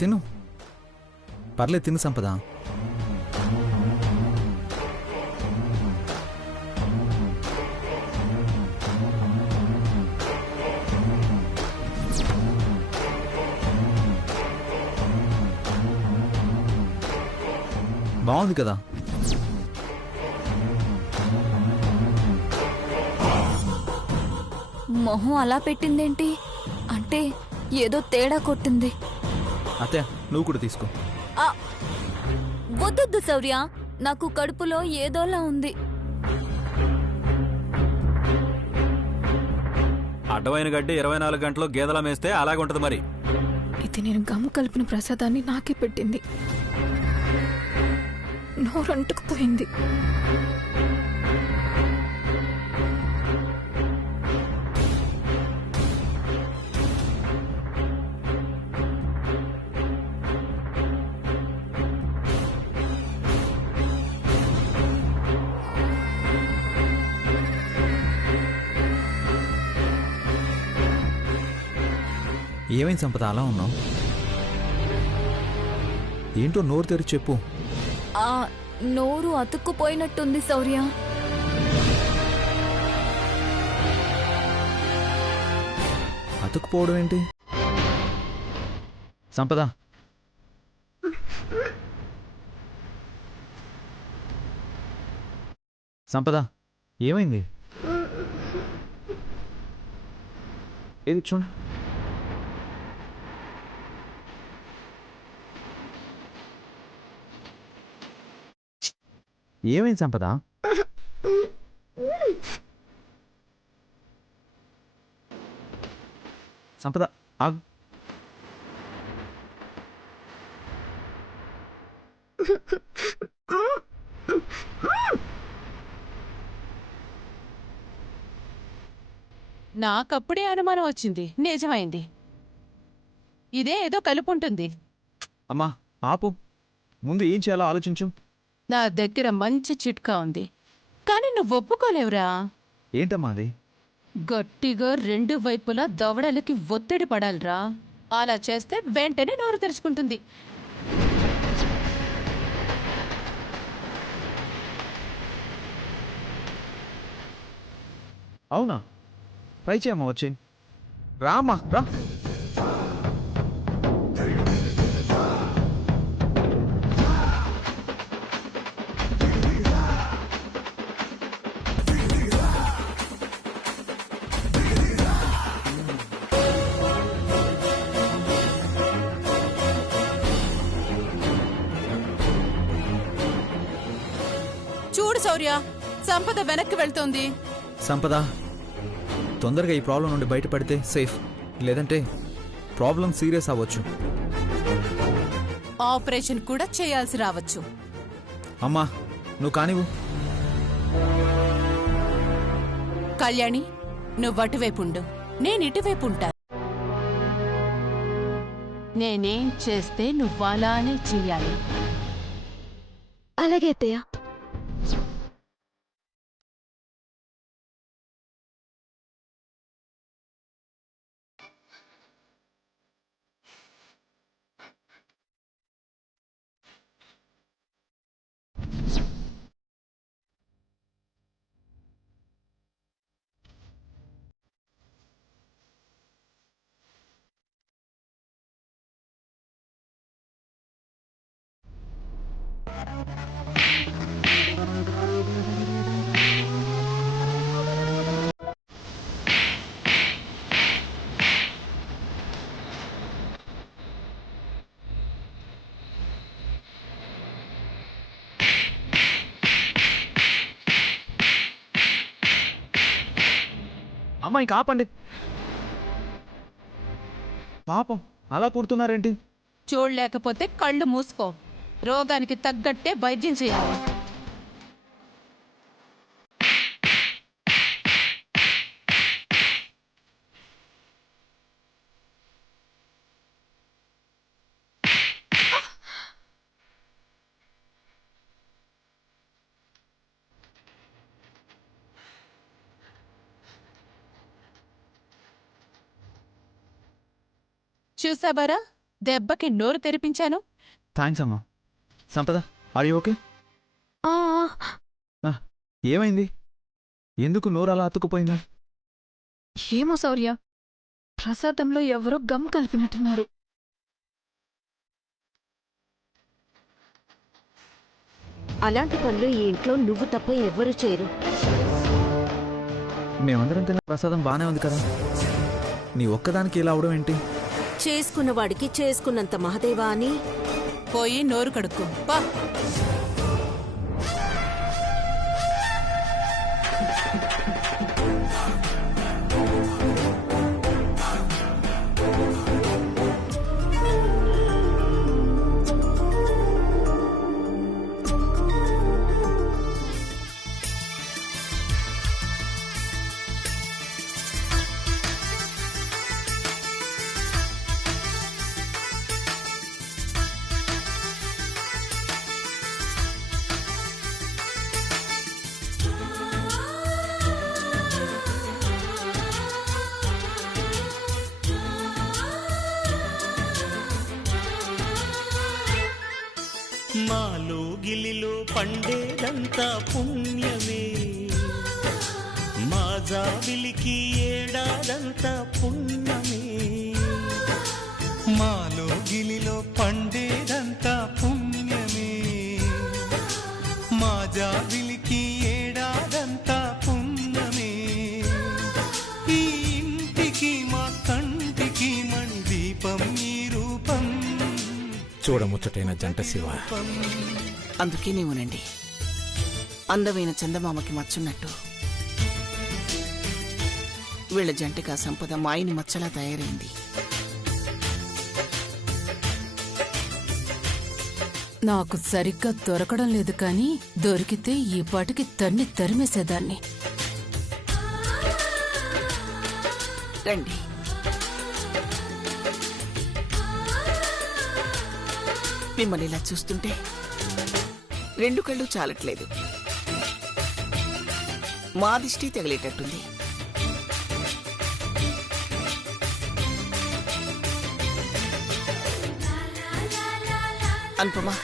తిను, పర్లేదు తిను సంపద. బాగుంది కదా. మొహం అలా పెట్టిందేంటి? అంటే ఏదో తేడా కొట్టింది. అత్తయ్య నువ్వు కూడా తీసుకో. వద్దొద్దు శౌర్య, నాకు కడుపులో ఏదోలా ఉంది. అడ్డమైన గడ్డి 24 గంటలు గేదెలా మేస్తే అలాగే ఉంటది మరి. ఇది నేను గమ్ము కలిపిన ప్రసాదాన్ని నాకే పెట్టింది. నోరంటుకుపోయింది. ఏమైంది సంపద అలా ఉన్నావు? ఏంటో నోరు తెరిచి చెప్పు. నోరు అతుక్కుపోయినట్టుంది శౌర్య. అతుక్కుపోవడం ఏంటి సంపద? సంపద ఏమైంది? ఏది చూడు. ఏమైంది సంపద? సంపద ఆగు. నాకప్పుడే అనుమానం వచ్చింది, నిజమైంది. ఇదే ఏదో కలుపుంటుంది. అమ్మా ఆపు, ముందు ఏం చేయాలో ఆలోచించు. నా దగ్గర మంచి చిట్కా ఉంది, కానీ నువ్వు ఒప్పుకోలేవురా. ఏంటమ్మా అది? గట్టిగా 2 వైపులా దవడలకి ఒత్తిడి పడాలిరా. అలా చేస్తే వెంటనే నోరు తెరుచుకుంటుంది. అవునా? ట్రై చేయమ్మా, వచ్చి రామ్మా రా. చూడు శౌర్య, సంపద వెనక్కి వెళ్తోంది. సంపద తొందరగా ఈ ప్రాబ్లం నుండి బయటపడితే సేఫ్, లేదంటే ప్రాబ్లం సీరియస్ అవ్వచ్చు. ఆపరేషన్ కూడా చేయాల్సి రావచ్చు. అమ్మా నువ్వు కానివ్వు. కళ్యాణి, నువ్వు అటువైపు ఉండు, నేను ఇటువైపు ఉంటా. నేనేం చేస్తే నువ్వు అలానే చెయ్యాలి. అలాగే అత్తయ్య. అమ్మా ఇంకా ఆపండి. పాపం అలా కుడుతున్నారేంటి? చూడలేకపోతే కళ్ళు మూసుకో. రోగానికి తగ్గట్టే వైద్యం చేయాలి. చూసాబారా, దెబ్బకి నోరు తెరిపించాను. థ్యాంక్స్ అమ్మా. సంపద, ఆర్ యూ ఓకే? ఆ, ఏమైంది? ఎందుకు నోరు అలా అతుక్కుపోయిందా? ఏమో శౌర్య, ప్రసాదంలో ఎవరో గమ్ కలిపినట్టున్నారు. అలాంటి పనులు ఈ ఇంట్లో నువ్వు తప్ప ఎవ్వరూ చేయరు. మేమందరం తిన్న ప్రసాదం బానే ఉంది కదా, నీ ఒక్కదానికి ఇలా అవడం ఏంటి? చేసుకున్నవాడికి చేసుకున్నంత మహదేవా అని. పోయి నోరు కడుక్కో పా. మాలో గిలిలో పండేదంతా పుణ్యమే, మా జాబిలికి ఏడాదంతా పుణ్యమే. మాలో గిలిలో పండేదంతా పుణ్యమే, మా జాబిలికి ఏడాదంతా పుణ్యమే. ఈ ఇంటికి మా కంటికి మణి దీపం ఈ రూపం. చూడముచ్చటైన జంట శివ. అందుకే నీవునండి అందమైన చందమామకి మచ్చున్నట్టు వీళ్ళ జంటగా సంపద మాయని మచ్చలా తయారైంది. నాకు సరిగ్గా దొరకడం లేదు కానీ దొరికితే ఈ పాటికి తరిమేసేదాన్ని. రండి. మిమ్మల్ని ఇలా చూస్తుంటే రెండు కళ్ళు చాలట్లేదు, మా దిష్టి తగిలేటట్టుంది. అనుపమా,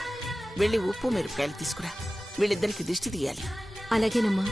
వెళ్ళి ఉప్పు మిరపకాయలు తీసుకురా, వీళ్ళిద్దరికి దిష్టి తీయాలి. అలాగేనమ్మా.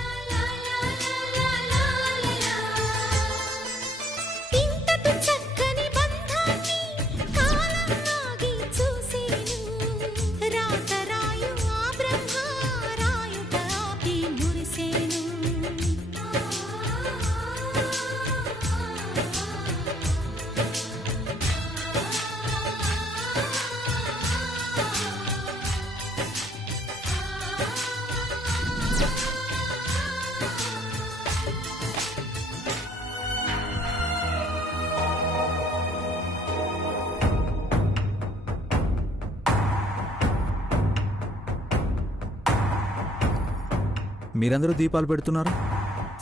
మీరందరూ దీపాలు పెడుతున్నారు,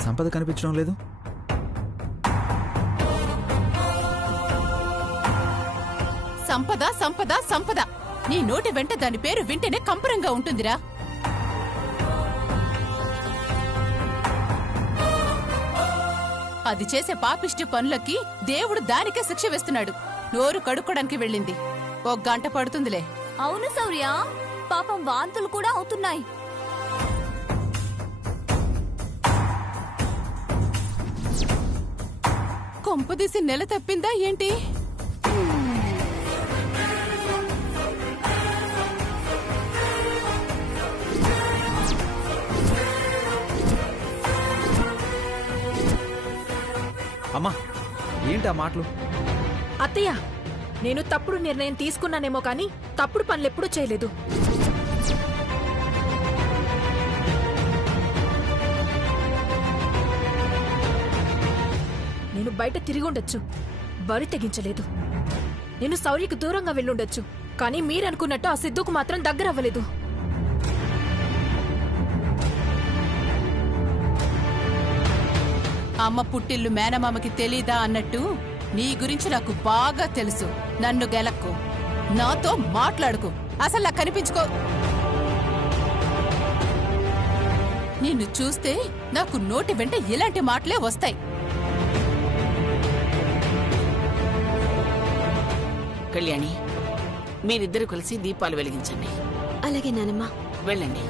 సంపద కనిపించడం లేదు. సంపద సంపద సంపద, నీ నోటి వెంట దాని పేరు వింటేనే కంపరంగా ఉంటుందిరా. అది చేసే పాపిష్టి పనులకి దేవుడు దానికే శిక్ష వేస్తున్నాడు. నోరు కడుక్కోడానికి వెళ్ళింది, 1 గంట పడుతుందిలే. అవును శౌర్య, పాపం వాంతులు కూడా అవుతున్నాయి. కొంపదీసి నెల తప్పిందా ఏంటి? అమ్మా, ఏంటి ఆ మాటలు? అత్తయ్య, నేను తప్పుడు నిర్ణయం తీసుకున్నానేమో కానీ తప్పుడు పనులెప్పుడూ చేయలేదు. నేను బయట తిరిగి ఉండొచ్చు, బరి తెగించలేదు. నేను శౌర్యకు దూరంగా వెళ్ళుండొచ్చు, కానీ మీరనుకున్నట్టు ఆ సిద్ధుకు మాత్రం దగ్గర అవ్వలేదు. అమ్మ పుట్టిల్లు మేనమామకి తెలీదా అన్నట్టు నీ గురించి నాకు బాగా తెలుసు. నన్ను గెలక్కు, నాతో మాట్లాడుకు, అసలు నాకు కనిపించుకో. నిన్ను చూస్తే నాకు నోటి వెంట ఇలాంటి మాటలే వస్తాయి. కళ్యాణి, మీరిద్దరు కలిసి దీపాలు వెలిగించండి. అలాగే నానమ్మ. వెళ్ళండి.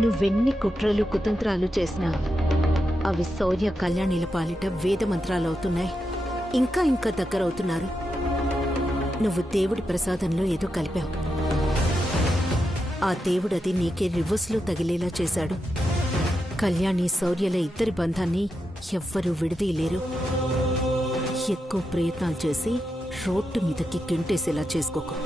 నువ్వెన్ని కుట్రలు కుతంత్రాలు చేసినా అవి శౌర్య కళ్యాణిల పాలిట వేద మంత్రాలవుతున్నాయి. ఇంకా ఇంకా దగ్గరవుతున్నారు. నువ్వు దేవుడి ప్రసాదంలో ఏదో కలిపావు. ఆ దేవుడది నీకే రివర్స్లో తగిలేలా చేశాడు. కళ్యాణి శౌర్యల ఇద్దరి బంధాన్ని ఎవ్వరూ విడదీయలేరు. ఎక్కువ ప్రయత్నాలు చేసి రోడ్డు మీదకి గింటేసేలా చేసుకోకు.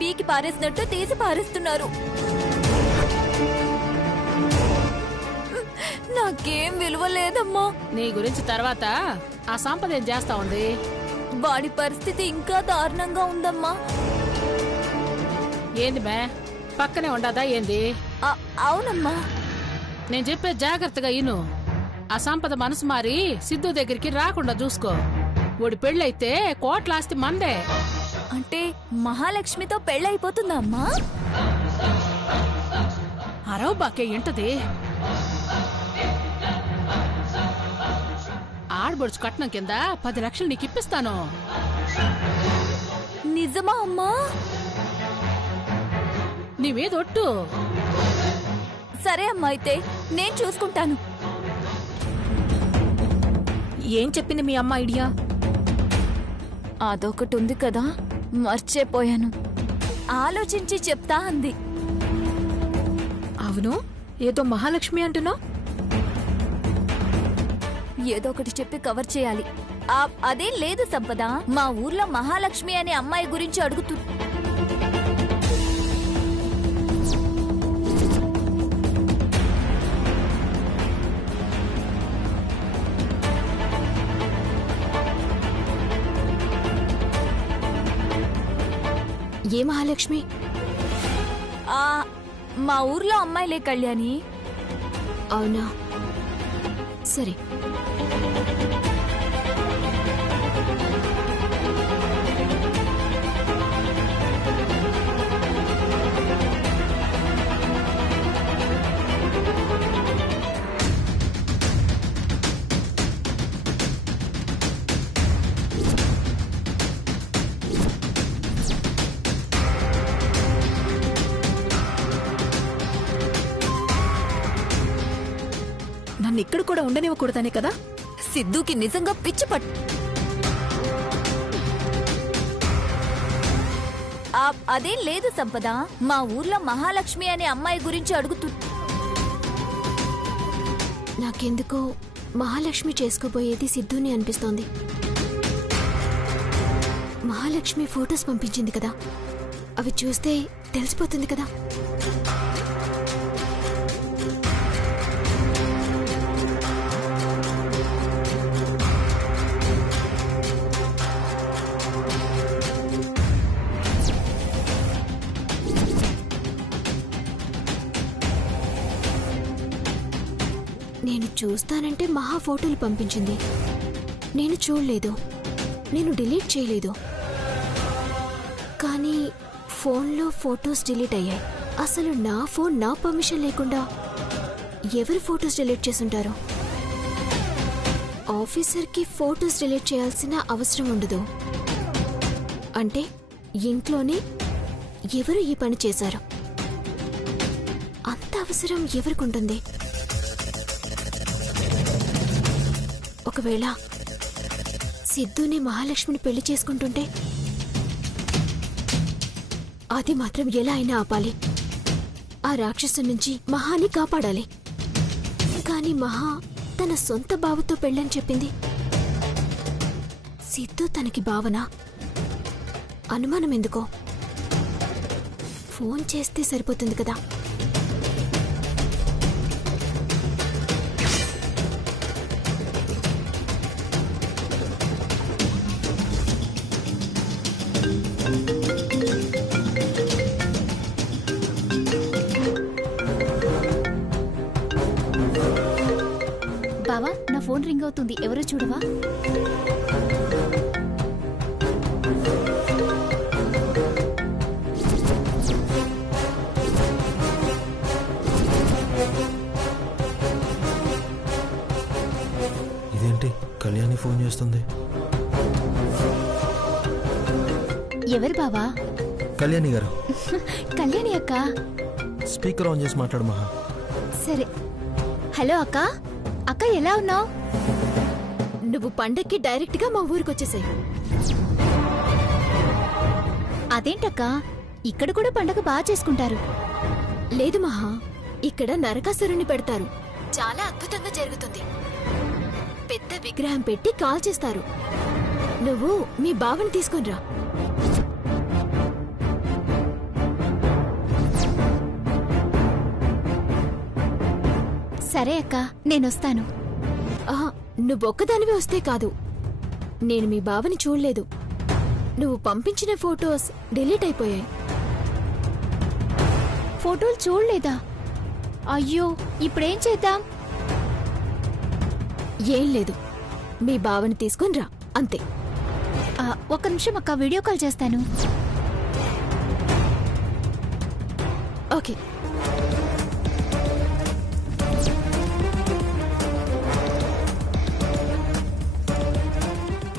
పీకి పారేసినట్టు తీసి పారేస్తున్నారు. నాకేం విలువ లేదమ్మా. నీ గురించి తర్వాత ఆ సంపద ఏం చేస్తా ఉంది? వాడి పరిస్థితి ఇంకా దారుణంగా ఉందమ్మా. ఏంది మే, పక్కనే ఉండదా ఏంది? అవునమ్మా. నేను చెప్పే జాగ్రత్తగా ఇను. ఆ సంపద మనసు మారి సిద్ధు దగ్గరికి రాకుండా చూసుకో. ఓడి పెళ్ళైతే కోట్లాస్తి మందే. అంటే మహాలక్ష్మితో పెళ్ళైపోతుందా అమ్మా? అరవు బాకే ఏంటది? ఆడబడుచు కట్నం కింద 10 లక్షలు నీకు ఇప్పిస్తాను. నిజమా అమ్మా? నీ మీద ఒట్టు. సరే అమ్మా, అయితే నేను చూసుకుంటాను. ఏం చెప్పింది మీ అమ్మ ఐడియా? అదొకటి ఉంది కదా, మర్చిపోయాను. ఆలోచించి చెప్తా అంది. అవును, ఏదో మహాలక్ష్మి అంటున్నావు. ఏదో ఒకటి చెప్పి కవర్ చేయాలి. అదేం లేదు సంపద, మా ఊర్లో మహాలక్ష్మి అనే అమ్మాయి గురించి అడుగుతూ. ఏ మహాలక్ష్మి? మా ఊర్లో అమ్మాయిలే కళ్యాణి. అవునా, సరే. నన్ను ఇక్కడ కూడా ఉండనివ్వకూడదనే కదా? సిద్ధుకి నిజంగా పిచ్చి పట్టు. అదేం లేదు సంపద, మా ఊర్లో మహాలక్ష్మి అనే అమ్మాయి గురించి అడుగుతూ. నాకెందుకో మహాలక్ష్మి చేసుకోబోయేది సిద్ధుని అనిపిస్తోంది. మహాలక్ష్మి ఫొటోస్ పంపించింది కదా, అవి చూస్తే తెలిసిపోతుంది కదా. నేను చూస్తానంటే మహా ఫోటోలు పంపించింది. నేను చూడలేదు, నేను డిలీట్ చేయలేదు. కానీ ఫోన్లో ఫొటోస్ డిలీట్ అయ్యాయి. అసలు నా ఫోన్ నా పర్మిషన్ లేకుండా ఎవరు ఫొటోస్ డిలీట్ చేసుంటారో? ఆఫీసర్కి ఫొటోస్ డిలీట్ చేయాల్సిన అవసరం ఉండదు. అంటే ఇంట్లోనే ఎవరు ఈ పని చేశారు? అంత అవసరం ఎవరికుంటుంది? ఒకవేళ సిద్ధుని మహాలక్ష్మిని పెళ్లి చేసుకుంటుంటే అది మాత్రం ఎలా అయినా ఆపాలి. ఆ రాక్షసు నుంచి మహాని కాపాడాలి. కాని మహా తన సొంత బావతో పెళ్ళని చెప్పింది. సిద్ధు తనకి బావనా? అనుమానం ఎందుకో? ఫోన్ చేస్తే సరిపోతుంది కదా. బావా, నా ఫోన్ రింగ్ అవుతుంది, ఎవరో చూడవా? ఇదేంటి కళ్యాణి ఫోన్ చేస్తుంది? ఎవరు బావా? కళ్యాణి గారు. కళ్యాణి అక్క. స్పీకర్ ఆన్ చేసి మాట్లాడు మహా. సరే. హలో అక్క. అక్క ఎలా ఉన్నావు? నువ్వు పండక్కి డైరెక్ట్ గా మా ఊరికొచ్చేసాయి. అదేంటక్క, ఇక్కడ కూడా పండగ బాగా చేసుకుంటారు. లేదు మహా, ఇక్కడ నరకాసురుని పెడతారు. చాలా అద్భుతంగా జరుగుతుంది. పెద్ద విగ్రహం పెట్టి కాల్చేస్తారు. నువ్వు మీ బావని తీసుకునిరా. సరే అక్క నేనొస్తాను. నువ్వొక్కదానివి వస్తే కాదు, నేను మీ బావని చూడలేదు. నువ్వు పంపించిన ఫొటోస్ డిలీట్ అయిపోయాయి. ఫోటోలు చూడలేదా? అయ్యో, ఇప్పుడేం చేద్దాం? ఏం లేదు, మీ బావని తీసుకుని రా అంతే. ఒక్క నిమిషం అక్క, వీడియో కాల్ చేస్తాను. ఓకే.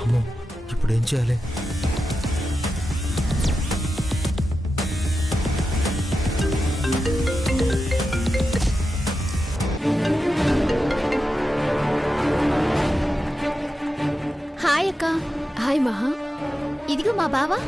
అమ్మో, ఇప్పుడేం చేయాలి? హాయ్ అక్క. హాయ్ మహా. ఇదిగో మా బావా.